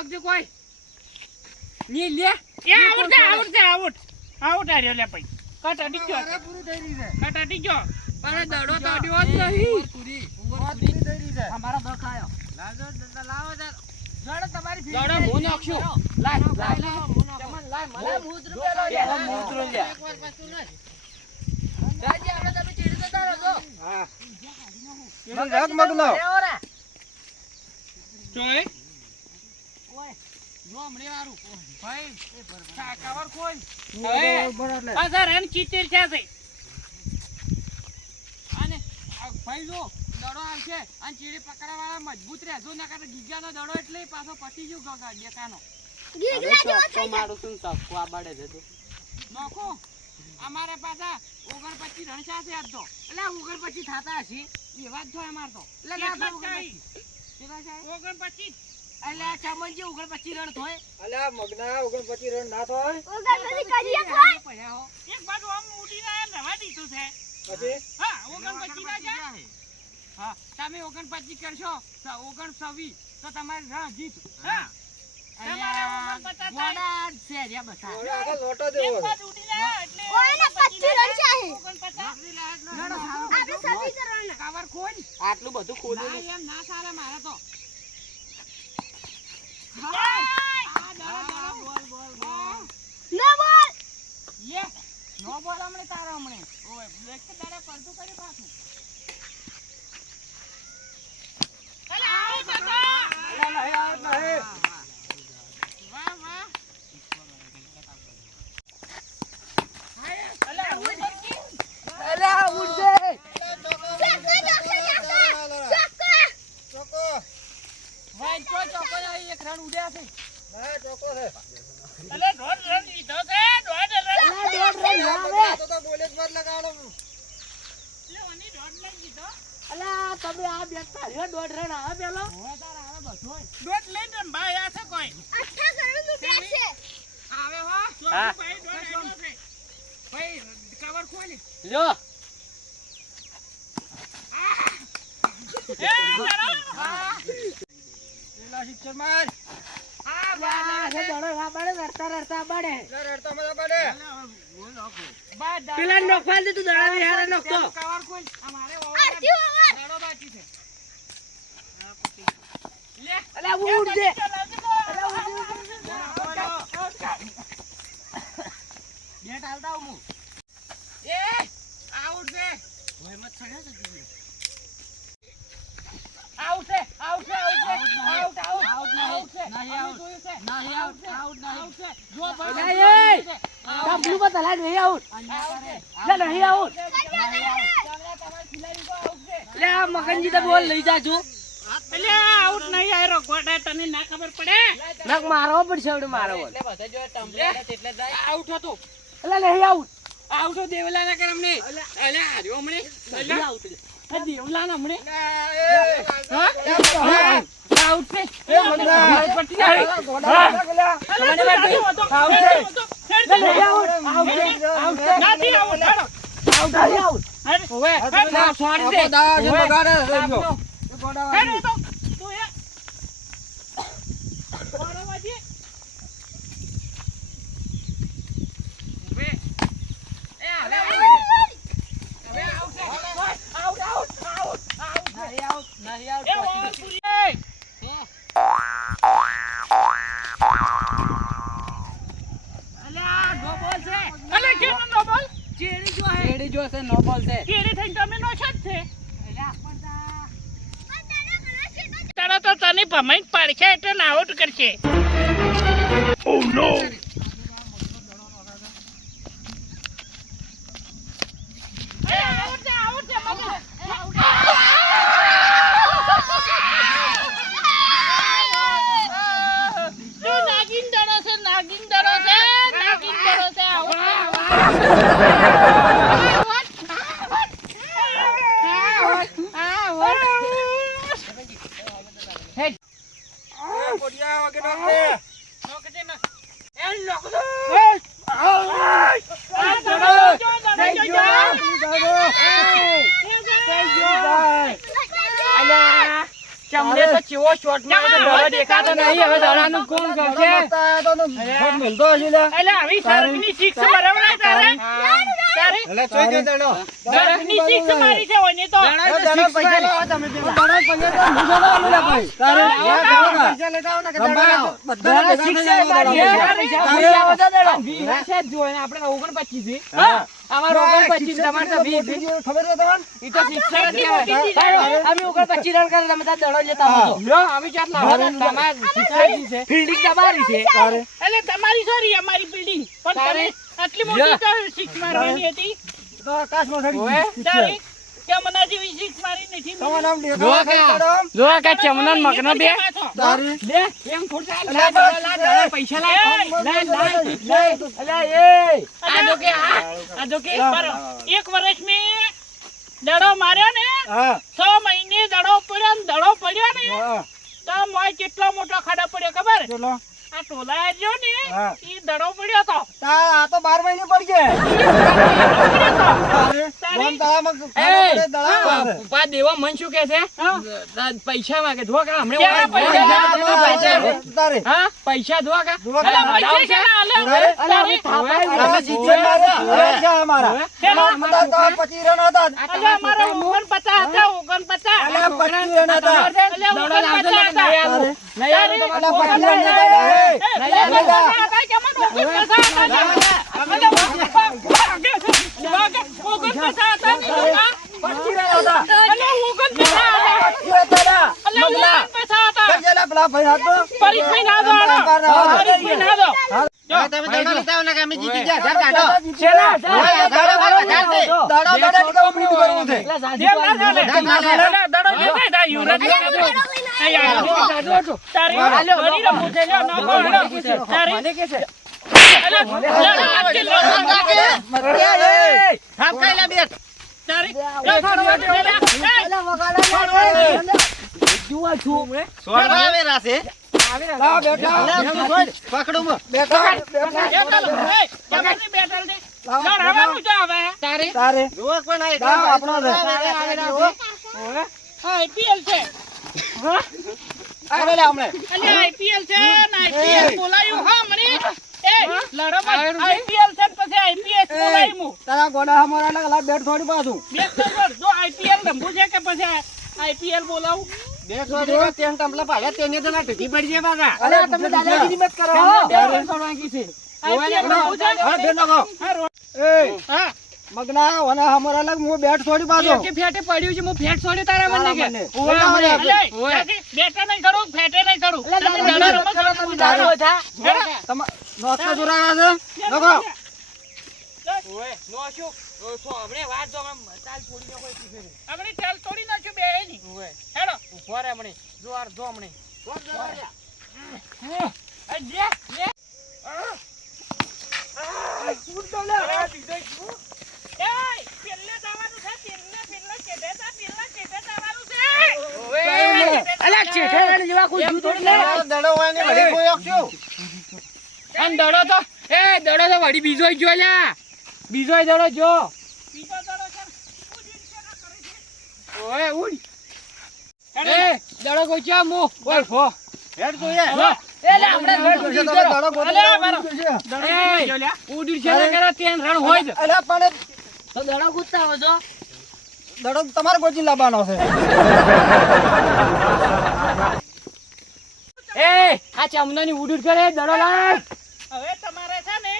વાગજો કોઈ. ની લે. એ આઉટ છે આઉટ છે આઉટ આઉટ આર્યો લે ભાઈ. કટ અડી ગયો અરે પૂરી થઈ રહ્યું છે. કટ અડી ગયો. પણ દડો તો અડ્યો જ નહીં. પૂરી પૂરી થઈ રહી છે. અમારા દખ આયો લાવો તાર દડો તમારી ફીટ દડો કરી. હું નાખશું. લાય લાય લાવો, હું નાખું. લાય મને લાય, મૂતરું જો, પેલો લે. જો, એકવાર પાછું નહીં. રાજી, આપણે તમે ચીડી જતા રહો. હા. રગ મગનો લેવો. જોઈ. ઓય, જો હમણે વારું ભાઈ આ કવર ખોલ બરાબર એટલે. આ સર એન ચીતેર છે છે અને ભાઈ જો દડો આવશે. અને ચીડી પકડવા વાળા મજબૂત રહેજો ના કારણે ગીગાનો દડો એટલે પાછો પતી ગયો ગગા દેખાનો. નોખો. અમારે પાછા ઓગણ પચીસ રણસા છે આજ તો એટલે ઉગર પછી થાતા હશે. એવા જ છો અમાર તો. એટલે કાંઈ? ઓગણ પચીસ આ ચમનજી પછી રણ થોય. અલ્યા મગના ઉગણ પછી રણ ના થાય? પડ્યા હો. એક બાજુ આમ ઉડી ના રવા દીધું છે. પછી? હા ઓગણ પછી ના જાય. હા તમે ઓગણ પછી કરશો તો ઓગણ છવ્વીસ તો તમારે રણ જીત. હા. તમારે ઓગણ પચાસ થાય. છે રહ્યા બધા. આગળ લોટો દેવો છે. બાજુ ઉડી જાય એટલે ઓયના ઓગણ પચીસ પચીસ છે. અહીં. પચાસ. લડો સારું આપણે કવર ખોલ. આટલું બધું ખોલ્યું એમ ના સારે મારે તો હા. આ દડો, દડો. બોલ બોલ બોલ નો બોલ. હમણે તારો હમણે. ઓય, દાડે પડતું કરી પાછું. વાહ, વાહ. અલા, હું નથી. અલ્યા ઉડજે ચોકો. ભાઈ, ચો ચોકો નહીં, એક રન ઉડ્યા છે. ના, ચોકો છે. અલા, દોઢ રન લીધો છે, દોઢ રન. અલ્યા દોઢ રન ના આવે આ તો તો બોલે જ મત લગાડો. લે, ઓની દોઢ લઈ લીધો. અલ્યા તમે આ બેટ પાડ્યો દોઢ રન આવે પેલો હવે તારે આવે બધોય. દોઢ લઈને રન ભાઈ આ છે કોઈ અઠ્ઠા કરોડ રૂપિયા છે આવે હો ચોથું હા. ભાઈ દોઢ આવ્યો છે. ભાઈ કવર ખોલી લ્યો એ જરા. હા. પેલા શિક્ષણ માર. હા, અલ્યા બા, આ દડો ના પડે રડતા રડતા પડે એટલે રડતા મજા પડે. બા, દા- પેલા નોખવા દે દડા ની નોખતો. પેલું કવર ખોલ. આ મારે આરતી ઓવર ઓવર છે. ઉડજે બેટ હાલતા હું. એ આઉટ છે આઉટ છે આઉટ છે આઉટ છે આઉટ આઉટ આઉટ. છે. નહીં આઉટ. નહીં. આઉટ આઉટ, નહીં. આઉટ છે જો ભાઈ એ. છે. પર તલા નહીં આઉટ આઉટ લે નહીં આઉટ તો આઉટ છે. લે આ મગનજી તો બોલ લઈ જાજો. એટલે આઉટ નહીં આયરો. ગોડા તને ના ખબર પડે. નક મારવો પડશે આવડે મારવો. એટલે બધા હવે મારો બોલ આઉટ હતો. એટલે નહીં આઉટ આઉટ હતો દેવલા ના કર અમને અલે હાર્યો અમને નહીં આઉટ આ દેવલા ના અમને અલ્યા, એ, હા આઉટ આવી. આઉટ આઉટ આઉટ નથી આઉટ હેડો. આઉટ નહીં આઉટ હેડ. હવે, હેડ. ના, sorry આપણો છે. દાવા છે, હવે. બગાડે છે, આપનો. જો. એ ગોડા હેડ વાળી. તો. તું એ. ગોળો વાજી. ઉભે. એ, હવે આઉટ. હવે આઉટ છે. આઉટ, આઉટ, આઉટ, આઉટ છે. નહીં આઉટ નહીં આઉટ એ ઓવર પૂરી. એ. અલ્યા, નો બોલ છે. અલ્યા, કેમ નો બોલ? ચેડી જો છે કેડી નો બોલ છે. કેરી થઈને તમે નો છે જ છે. તારા તો તને ભમાઈ પાડશે એટલે ને આઉટ કરશે નાગીન દડો છે નાગીન દડો છે નાગીન દડો છે એ કોડિયા વગર નો છે. ચમડે તો એવો shot માર્યો તો દેખાતો નહીં હવે દડાનું કોણ કરશે એટલે આવી સરગની શિક્ષ બરાબર તારે આપણે ઓગણપચીસ છે. ઓગણપચીસ તમારે તો વીસ છે. ઈ તો શિક્ષક અમે ઉપર 25 રન કરે તમે દડો લેતા આવજો. અમે કેટલા હતા? તમારે ફિલ્ડિંગ તમારી છે. એટલે તમારી સોરી અમારી બિલ્ડિંગ પણ તમે આટલી મોટી તો સિક્સ મારવાની હતી. તો તારે કે મને જેવી સિક્સ મારી નથી જો કે- જો કે ચમનો ને મગનો બે. લે, એમ થોડું લા, દડો, લા, દડો, પૈસા લાય. લાય, લાય, લાય. અલા, એ. આ જો કે આ. આ જો કે. એક વર્ષ મેં દડો માર્યો ને છ મહિને દડો પડ્યો ને દડો પડ્યો ને તો મોય કેટલો મોટો ખાડો પડ્યો ખબર? આ ટોલા રહ્યો ને. ઈ દડો પડ્યો તો. આ તો બાર મહિને પડી ગયા ઊભા દેવા મન શું કે છે? પૈસા માંગે ધોવા કા હમણાં પૈસા? ધોવા કા ધોવા હા, દાડા લેતા જા, યુવરાજ ને તારી બની રમવું છે, લ્યો, નાખો, હાલો. તારી મને કે તારે. તારે. દા આપણો છે. હા, આઈપીએલ છે. આગળ લે હમણે. અલે આઈપીએલ છે ને આઈપીએલ બોલાયું. હા મને. એ, લડોમાં આઈપીએલ છે? ને પછી આઈપીએસ બોલાયું મુ તારા ગોડા હમારા લગલા બેટ થોડી પાછું. બેટ ત્રણ જો આઈપીએલ રમવું છે કે પછી આઈપીએલ બોલાવું? અરે, તમે દાદાગીરી મત કરો, મગના ઓને હમર અલગ હું બેટ છોડી પાછો. કે ફેટે પડ્યું છે હું ફેટ છોડી તારા મને કે ઓય મને. બેટે નહીં કરું, ફેટે નહીં કરું. તમે દાદા, રમત કરો તમે? તારો થા. તમા- નોખા જોરાના છે? નાખો. ઓય નો શું? ઓ, વાત જો આપણે તાલ છોડી નાખો આપણે ચાલ તોડી નાખ્યું બે એની. હેડો. ઊભો રે હમણે. જો આ જો હમણે. આ લે, લે. એય, પેલે જવાનું છે, પેલે, પેલે, કેડે જા, પેલે, કેડે દડો તો એ દડો તો વળી બીજો જો લ્યા બીજો દડો જો. બીજો દડો છે ને, ઉડીને શેના કરે છે? ઓએ ઉડ. એ દડો કોઈ છે મો. ઓય ફો હેડ જોઈએ. એ. લે આપણે હેડ જોશે, તમે દાડો અલે, મારો. દડો એ. લ્યા. ઉડી છે કરે તેન રણ હોય પણ તો દડો કૂદતા હો છો? દડો તમારે ગોચી લાવવાનો છે. એ આ ચમનાની ઉડુડ કરે દડો લાય. હવે તમારે છે ને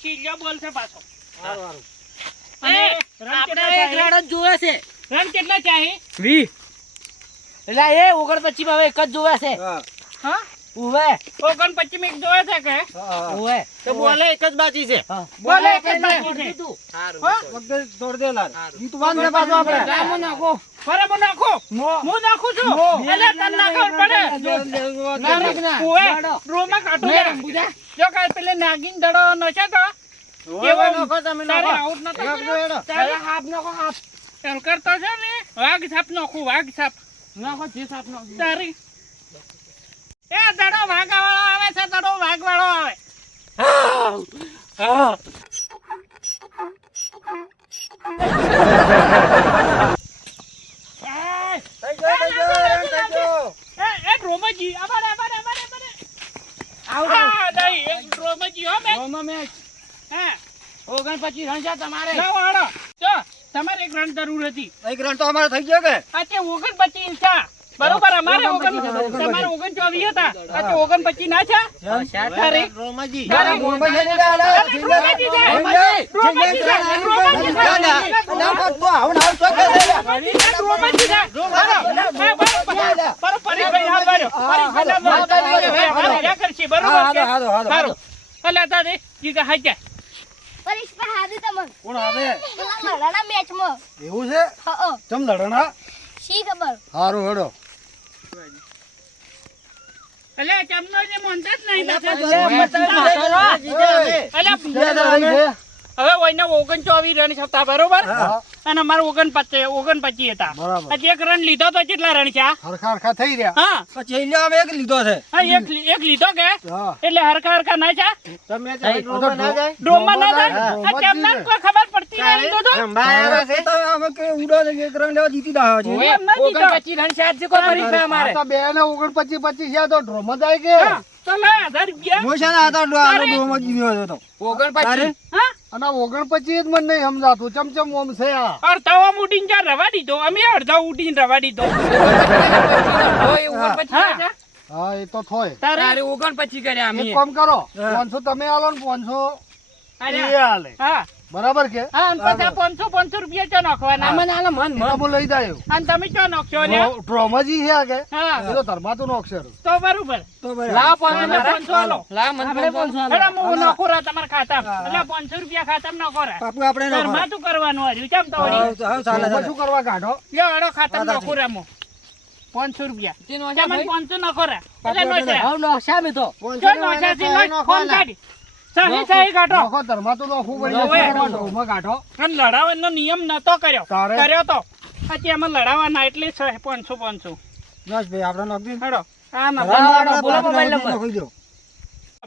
ચીલ્યો ચીલિયો બોલ છે પાછો. અને અને આપણે એક જોવે છે. રન કેટલા ચાહી? એટલે એ ઓગણપચીસમાં હવે એક જ જોવે છે. હા, હા ઓગણ પચી મિનિટ જોવે છે કે? ઉવે. તો બોલે એક જ બાકી છે. બોલે એક જ બાકી છે. હા? વખતે છોડ દે લાલ. તો વાંધે પાછું આપણે. રામો નાખો. બરાબર નાખો. મો. હું નાખું છું. એટલે તન ના ખબર પડે. ના ના ઉવે. ડ્રોમાં કાટો લે, બુજા જો. કાલ પેલે નાગીન દડો નશે તો. ઓય, નાખો તમે, તારે નાખો. આઉટ ન હેડો, તારે હાફ નાખો હાફ. શંકર કરતો છે ને? વાઘ છાપ નાખું વાઘ છાપ. નાખો જે સાફ નાખો. તારી એ દડો વાઘવાળો આવે છે દડો વાઘવાળો આવે. તમારે. એક રન જરૂર હતી. એક રન તો અમારે થઈ ગયો કે? અત્યારે ઓગણ પચીસ બરોબર અમારે ઓગણ તમારે તમારે ઓગણચોવીસ હતા. આ ઓગણ ઓગણપચીસ ના છે. એવું છે? હઅ લડણા શી ખબર? સારું હેડો. અલા, ચમનો જે મોનતા જ નહીં હવે ઓગણ ચોવી રન હતા બરોબર. અને અમારે ઓગણ પચી હતા. બરાબર. આજે એક રન લીધો તો કેટલા રન છે હરખા હરખા થઈ રહ્યા. હા. પછી અહીંયા અમે એક લીધો છે. હા એક એક લીધો કે? એટલે હરખા હરખા ના છે? તમે ડ્રોમાં ના જાય. ડ્રોમમાં ના થાય હા, આ કોઈ ખબર પડતી નહીં તો તો? અમે કે ઉડો છે એક રન લેવા જીતી દા છે. ઓગણ ના રન છે આજે કોઈ પરીક્ષા અમારે. બે ને ઓગણપચીસ પચીસ છે તો ડ્રોમાં જાય કે? તો લે હજાર રૂપિયા. મોશાના હતા ડ્રોમાં જીવ્યો હતો. ઓગણ ઓગણપચીસ. હા? અને ઓગણપચીસ જ મને નહીં સમજાતું. ચમચમ ઓમ છે આ. અડધા ઉડીને જ્યાં રવા દીધો? અમે અડધા ઉડીને રવા દીધો. હા. એ તો થોય. તારે ઓગણપચીસ કર્યા અમે. કામ કરો પાંચસો તમે આલો ને પાંચસો અરે, એ આલે. હા. બરાબર કે? હા અને પછી પાંચસો પાંચસો રૂપિયા ચો નાખવાના? મને આલો મન મન. તો લઈ જાય અને તમે ચો નાખશો લે ડ્રોમાજી છે આગે. હા. એ તો ધર્માતું તો બરોબર. તો બરાબર. લા મારા. પાંચસો આલો. લા મન પાંચસો આલો. હેડો હું નાખું રા તમાર ખાતા એટલે પાંચસો રૂપિયા ખાતામાં નાખો રા બાપુ આપણે ઘરમાં શું કરવાનું હર્યું ચમ તો વળી? શું કરવા કાઢો? લ્યો એડો ખાતામાં નાખું રા હું પાંચસો રૂપિયા. નો. પાંચસો નાખો રા એટલે નો છે હાવ નોશા મે તો. જો નો છે થી નો ફોન કાઢી સહી સાહી કાઢો નોખો નોખવું પડી નોખે. જશે. ડ્રોમાં કાઢો અને લડાવવાનો નિયમ નતો કર્યો. કર્યો તો. પછી એમાં લડાવવાના એટલે સ- પાંચસો પાંચસો. બસ ભાઈ આપણે નોખી હેડો. આ નંબર હા, બોલો મોબાઈલ નંબર. નોખી દો.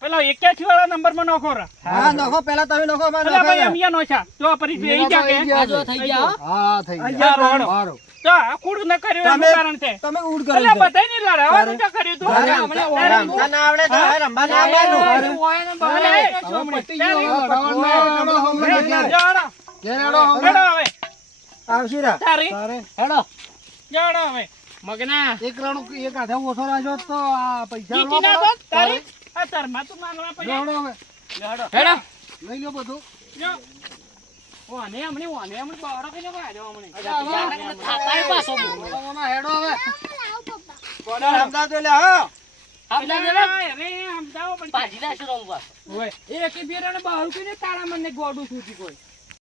પેલો એક્યાસી વાળા નંબરમાં નોખો રા. હા નોખો પેલા તમે નોખો અમારે ભાઈ અમિયા નો જો પરી જોઈ જા કે? જો થઈ ગયા. હો. હા થઈ ગયા. જા આ કુડ ન કર્યું એનું કારણ છે. તમે ઉડ કરો. એટલે બધાયની લડાવવાનું તો કર્યું તું. તારે- હમણાં તારે- ઓળખ. રમતા ના આવડે તો હવે રમવા ના અરે, ઓય ને બહાર અરે, આવ્યો છો. હમણાં. પતી ગયું, હવે લડાવવાનું નહીં, હેડો હમણાં ઘેર. જાડો. ઘેર હેડો હમણાં. હેડો હવે. આવશે રા. તારે. હેડો. જાડો હવે. મગના. એક રણું એક હાથે ઓછો રાખ્યો તો આ પૈસા તારી? તું માનવા પડે હેડો હેડો. લઈ લો બધું. ઓને હમણે ઓને હમણે બાવડો કઈ નકો આજો હમણે થાપાય પાછો ઓના હેડો હવે. લાવ પપ્પા તો લે હા. એટલે અરે સમજાવો પણ પાછી નાખશું રમવા ઓય, એ એકે બે રન બહાર તારા મને ગોડું સુધી કોઈ.